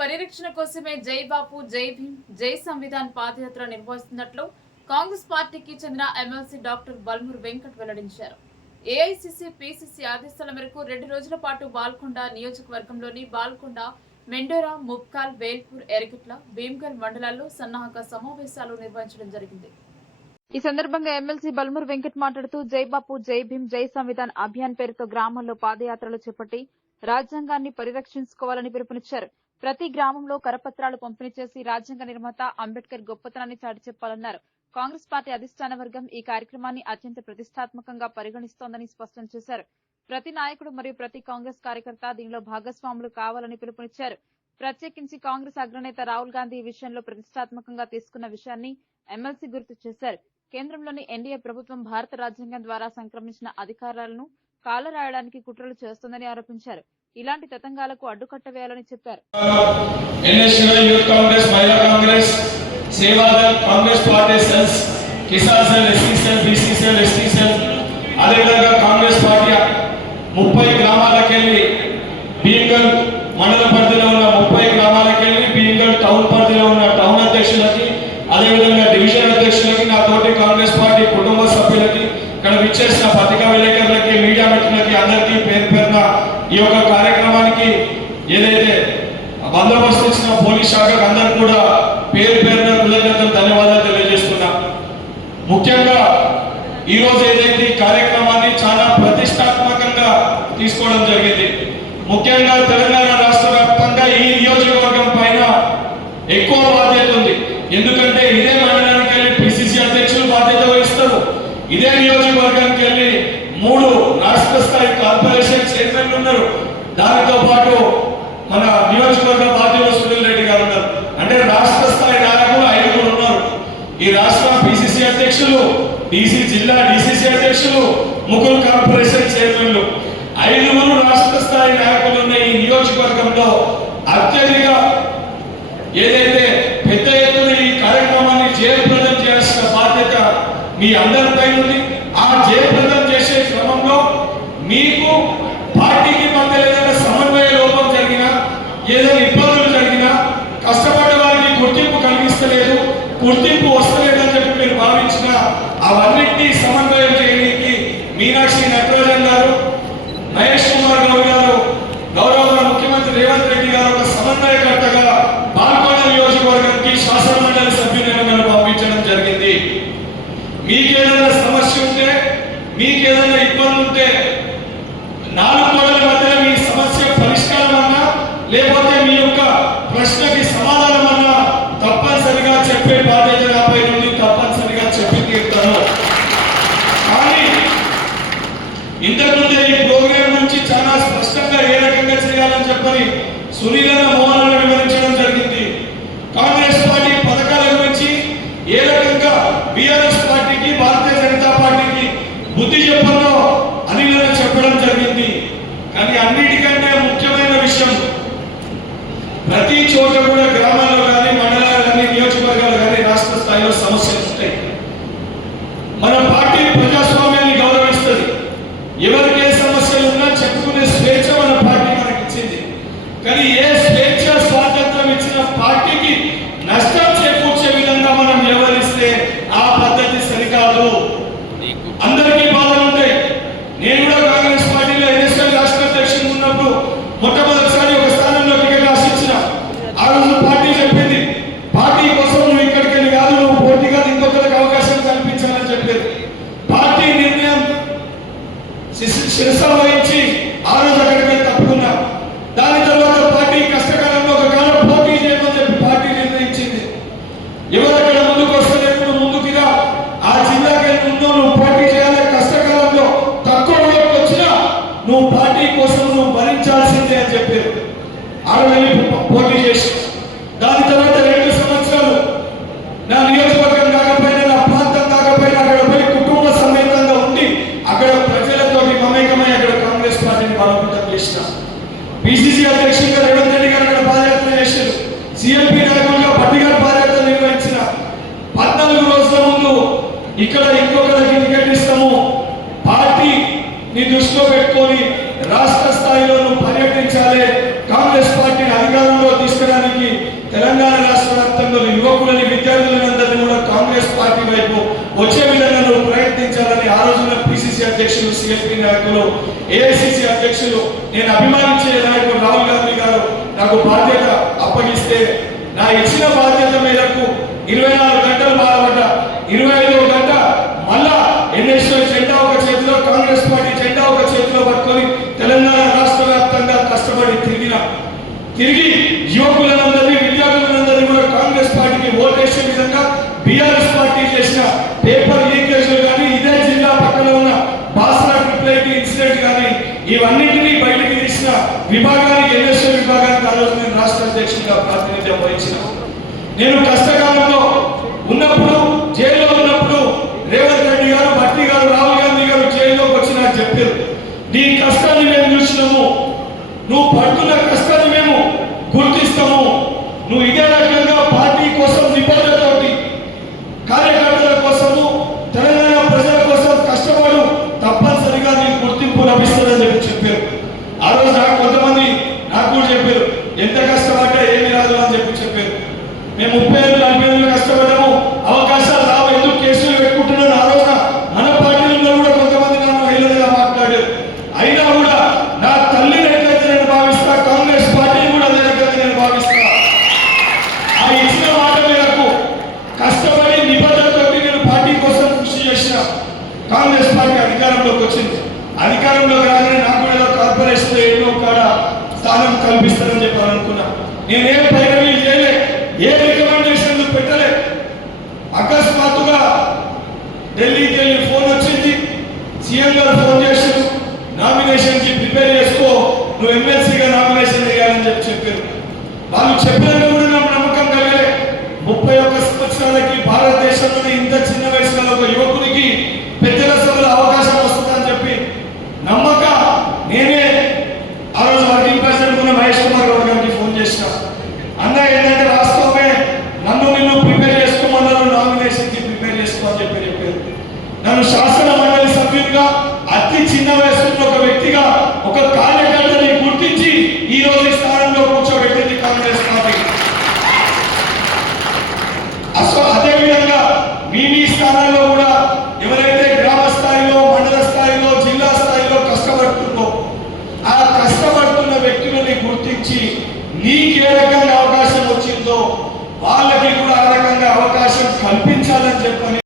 పరిరక్షణ కోసమే జై బాపు జై భీమ్ జై సంవిధాన్ పాదయాత్ర నిర్వహిస్తున్నట్లు కాంగ్రెస్ పార్టీకి చెందిన ఎమ్మెల్సీ డాక్టర్ బల్మూర్ వెంకట్ వెల్లడించారు. ఏఐసిసి పిసిసి ఆదేశాల మేరకు రెండు రోజుల పాటు బాల్కొండ నియోజకవర్గంలోని బాల్కొండ మెండోరా ముప్కాల్ వేల్పూర్ ఎరగిట్ల భీమ్గల్ మండలాల్లో సన్నాహక సమావేశాలు నిర్వహించడం జరిగింది. ఈ సందర్భంగా ఎమ్మెల్సీ బల్మూర్ వెంకట్ మాట్లాడుతూ జై బాపు జై భీమ్ జై సంవిధాన్ అభియాన్ పేరుతో గ్రామాల్లో పాదయాత్రలు చేపట్టి రాజ్యాంగాన్ని పరిరక్షించుకోవాలని పిలుపునిచ్చారు. ప్రతి గ్రామంలో కరపత్రాలు పంపిణీ చేసి రాజ్యాంగ నిర్మాత అంబేద్కర్ గొప్పతనాన్ని చాటి చెప్పాలన్నారు. కాంగ్రెస్ పార్టీ అధిష్టాన వర్గం ఈ కార్యక్రమాన్ని అత్యంత ప్రతిష్టాత్మకంగా పరిగణిస్తోందని స్పష్టం చేశారు. ప్రతి నాయకుడు మరియు ప్రతి కాంగ్రెస్ కార్యకర్త దీనిలో భాగస్వాములు కావాలని పిలుపునిచ్చారు. ప్రత్యేకించి కాంగ్రెస్ అగ్రనేత రాహుల్ గాంధీ ఈ విషయంలో ప్రతిష్టాత్మకంగా తీసుకున్న విషయాన్ని ఎమ్మెల్సీ గుర్తు చేశారు. కేంద్రంలోని ఎన్డీఏ ప్రభుత్వం భారత రాజ్యాంగం ద్వారా సంక్రమించిన అధికారాలను కాలరాయడానికి కుట్రలు చేస్తోందని ఆరోపించారు. ఇలాంటి తతంగాలకు అడ్డుకట్ట వేయాలని చెప్పారు. యూత్ కాంగ్రెస్ మహిళా Congress Sevadal Congress party cells Kisan cell SC cell BC cell ST cell అదేవిధంగా కాంగ్రెస్ పార్టీ ముప్పై గ్రామాలకెళ్ళి బీంగల్ మండల పరిధిలో ఉన్న ముప్పై గ్రామాలకెళ్ళి బీంగల్ టౌన్ ఇచ్చిన పోలీస్ శాఖకు కూడా పేరు పేరున కృతజ్ఞతలు ధన్యవాదాలు తెలియజేస్తున్నా. ముఖ్యంగా ఈ రోజు ఏదైతే ఈ కార్యక్రమాన్ని చాలా ప్రతిష్టాత్మకంగా తీసుకోవడం జరిగింది. ముఖ్యంగా తెలంగాణ రాష్ట్ర వ్యాప్తంగా ఈ నియోజకవర్గం పైన ఎక్కువ బాధ్యత ఉంది. ఎందుకంటే ఇదే మండలానికి వెళ్ళి పిసిసి అధ్యక్షులు బాధ్యత వహిస్తారు. ఇదే నియోజకవర్గానికి వెళ్ళి మూడు రాష్ట్ర స్థాయి కార్పొరేషన్ చైర్మన్లు ఉన్నారు. దానితో పాటు మన నియోజకవర్గం బాధ్యులు సునీల్ రెడ్డి గారు ఉన్నారు అంటే రాష్ట్ర స్థాయి నాయకులు ఐదుగురు ఉన్నారు ఈ రాష్ట్ర పిసిసి అధ్యక్షులు డీసీ జిల్లా డిసిసి అధ్యక్షులు ముగ్గురు కార్పొరేషన్ చైర్మన్లు. ఐదుగురు రాష్ట్ర స్థాయి నాయకులు ఉన్న ఈ నియోజకవర్గంలో అత్యధిక ఏదైతే పెద్ద ఎత్తున ఈ కార్యక్రమాన్ని జయప్రదం చేయాల్సిన బాధ్యత మీ అందరిపై ఉంది. ఆ జయప్రదం అవన్నింటినీ సమన్వయం చేయడానికి మీనాక్షి నటరాజన్ గారు మహేష్ కుమార్ గౌడ్ గారు గౌరవ ముఖ్యమంత్రి రేవంత్ రెడ్డి గారు ఒక సమన్వయకర్తగా పాల్గొండ నియోజకవర్గానికి శాసనమండలి సభ్యులను మనం పంపించడం జరిగింది. మీకేదైనా సమస్య ఉంటే మీకేదైనా ఇబ్బంది ఉంటే నాలుగు చేయాలని చెప్పని సునీలన మోహన్ వివరించడం జరిగింది. కాంగ్రెస్ పార్టీ పథకాల గురించి ఏ రకంగా బిఆర్ఎస్ పార్టీకి భారతీయ జనతా పార్టీకి బుద్ధి చెప్పాలో అనిల్ చెప్పడం జరిగింది. కానీ అన్నిటికంటే ముఖ్యమైన విషయం ప్రతి చోట కూడా గ్రామాల్లో కానీ మండలాలు కానీ నియోజకవర్గాలు కానీ రాష్ట్ర స్థాయిలో సమస్యలు ఉంటాయి మన పార్టీ ప్రజాస్వామ్యాన్ని గౌరవిస్తుంది ఎవరికి ఏ సమస్యలు ఉన్నా చెప్పుకునే స్వేచ్ఛ మన పార్టీ మనకి ఇచ్చింది కానీ ఏ స్వేచ్ఛ స్వాతంత్రం ఇచ్చిన పార్టీకి నష్టం చేకూర్చే విధంగా మనం వ్యవహరిస్తే ఆ పద్ధతి సరికాదు అందరికీ బాధలు ఉంటాయి నేను కూడా కాంగ్రెస్ పార్టీలో ఎన్ఎస్ఎల్ రాష్ట్ర అధ్యక్షుడు ఉన్నప్పుడు మొట్టమొదటిసారి ఒక స్థానంలో టికెట్ ఆశించిన ఆ రోజు పార్టీ చెప్పింది పార్టీ కోసం నువ్వు ఇక్కడికి వెళ్ళి కాదు నువ్వు పోటీ కాదు ఇంకొకరికి అవకాశం కల్పించాలని చెప్పేది పార్టీ నిర్ణయం శిశు- శిరస వహించి ఆ రోజు అక్కడికి తప్పుకున్నా. దాని తర్వాత పార్టీ కష్టకాలంలో ఒక కాలం పోటీ చేయమని చెప్పి పార్టీ నిర్ణయించింది. ఎవరు అక్కడ ముందుకు వస్తలేదు నువ్వు ఆ జిల్లాకి వెళ్ళి ముందు నువ్వు పోటీ చేయాలి. కష్టకాలంలో తక్కువ ఓట్లు వచ్చినా నువ్వు పార్టీ కోసం నువ్వు భరించాల్సిందే అని చెప్పారు. ఆడ వెళ్ళి పోటీ చేసి దాని తర్వాత రెండు సంవత్సరాలు నా నియోజకవర్గం కాకపోయినా నా ప్రాంతం కాకపోయినా అక్కడ పోయి కుటుంబ సమేతంగా ఉండి అక్కడ ప్రజలతో మమేకమై అక్కడ కాంగ్రెస్ బలోపేతం చేసిన. బీసీసీ అధ్యక్షుడిగా రేవంత్ రెడ్డి గారు అక్కడ పాదయాత్ర చేశారు. సిఎల్పి నాయకులుగా పట్టి గారు పాదయాత్ర నిర్వహించిన పద్నాలుగు రోజుల ముందు ఇక్కడ ఇంకొకరికి టికెట్ ఇస్తాము. పార్టీ ని దృష్టిలో పెట్టుకొని రాష్ట్ర స్థాయిలో నువ్వు పర్యటించాలి కాంగ్రెస్ పార్టీని అధికారంలో తీసుకురా మార్చడానికి తెలంగాణ రాష్ట్ర వ్యాప్తంగా యువకులని విద్యార్థులందరినీ కూడా కాంగ్రెస్ పార్టీ వైపు వచ్చే విధంగా నువ్వు ప్రయత్నించాలని ఆ రోజున పిసిసి అధ్యక్షులు నాయకులు ఏఐసిసి అధ్యక్షులు నేను అభిమానించే నాయకుడు రాహుల్ గాంధీ గారు నాకు బాధ్యత అప్పగిస్తే నా ఇచ్చిన బాధ్యత మేరకు ఇరవై నాలుగు గంటలు బాధపడ్డ ఇరవై ఐదో గంట మళ్ళా ఎన్ఎస్ఓ జెండా ఒక చేతిలో కాంగ్రెస్ పార్టీ జెండా ఒక చేతిలో పట్టుకొని తెలంగాణ రాష్ట్ర వ్యాప్తంగా కష్టపడి తిరిగిన తిరిగి యువకులందరినీ విద్యార్థులందరినీ కూడా కాంగ్రెస్ పార్టీకి ఓటేసే విధంగా బీఆర్ఎస్ పార్టీ చేసిన పేపర్ లీకేజ్లు కానీ ఇదే జిల్లా పక్కన ఉన్న బాసరా ట్రిప్లైట్ ఇన్సిడెంట్ కానీ ఇవన్నింటినీ బయటకు తీసిన విభాగానికి ఎన్ఎస్ఓ విభాగానికి ఆ రోజు నేను రాష్ట్ర అధ్యక్షుడిగా ప్రాతినిధ్యం వహించిన. నేను కష్టకాలంలో ఉన్నప్పుడు జైల్లో ఉన్నప్పుడు రేవంత్ రెడ్డి గారు భట్టి గారు రాహుల్ గాంధీ గారు జైల్లోకి వచ్చి నాకు చెప్పారు. నీ కష్టాన్ని మేము చూసినాము. నువ్వు పడుతున్న కష్టాన్ని మేము గుర్తిస్తాము. నువ్వు ఇదే రకంగా పార్టీ కోసం నిబద్ధతోటి కార్యకర్తల కోసము తెలంగాణ ప్రజల కోసం కష్టపడు తప్పనిసరిగా నీకు గుర్తింపు లభిస్తుందని చెప్పి చెప్పారు ఆ రోజు నాకు కొంతమంది నాకు కూడా చెప్పారు ఎంత కష్టపడ్డా ఏమి రాదు అని చెప్పి చెప్పారు మేము ముప్పై ఏళ్ళు నలభై ఏళ్ళు కష్టపడ్డాము అవకాశాలు రావు ఎందుకు కేసులు పెట్టుకుంటున్నాను ఆ రోజున మన పార్టీలో కూడా కొంతమంది నన్ను మహిళలుగా మాట్లాడారు అయినా కూడా నా తల్లిని ఎట్లయితే నేను భావిస్తా కాంగ్రెస్ పార్టీని కూడా అదే రకంగా నేను భావిస్తా ఆ ఇచ్చిన మాట మేరకు కష్టపడి నిబద్ధతతో నేను పార్టీ కోసం కృషి చేసిన కాంగ్రెస్ పార్టీ అధికారంలోకి వచ్చింది. అధికారంలో రాగానే నాకు ఏదో కార్పొరేషన్ ఏదో కాడ స్థానం కల్పిస్తారని చెప్పాలనుకున్నా. నేనేం పైరవీ చేయలే. ఏ రికమెండేషన్లు పెట్టలే. అకస్మాత్తుగా ఢిల్లీకి వెళ్ళి ఫోన్ వచ్చింది. సీఎం గారు ఫోన్ చేశారు. నామినేషన్కి ప్రిపేర్ చేసుకో. నువ్వు ఎమ్మెల్సీగా నామినేషన్ చేయాలని చెప్పి చెప్పారు. వాళ్ళు చెప్పిన కూడా నమ్మకం కలిగలే. ముప్పై ఒక్క సంవత్సరాలకి భారతదేశంలో ఇంత చిన్న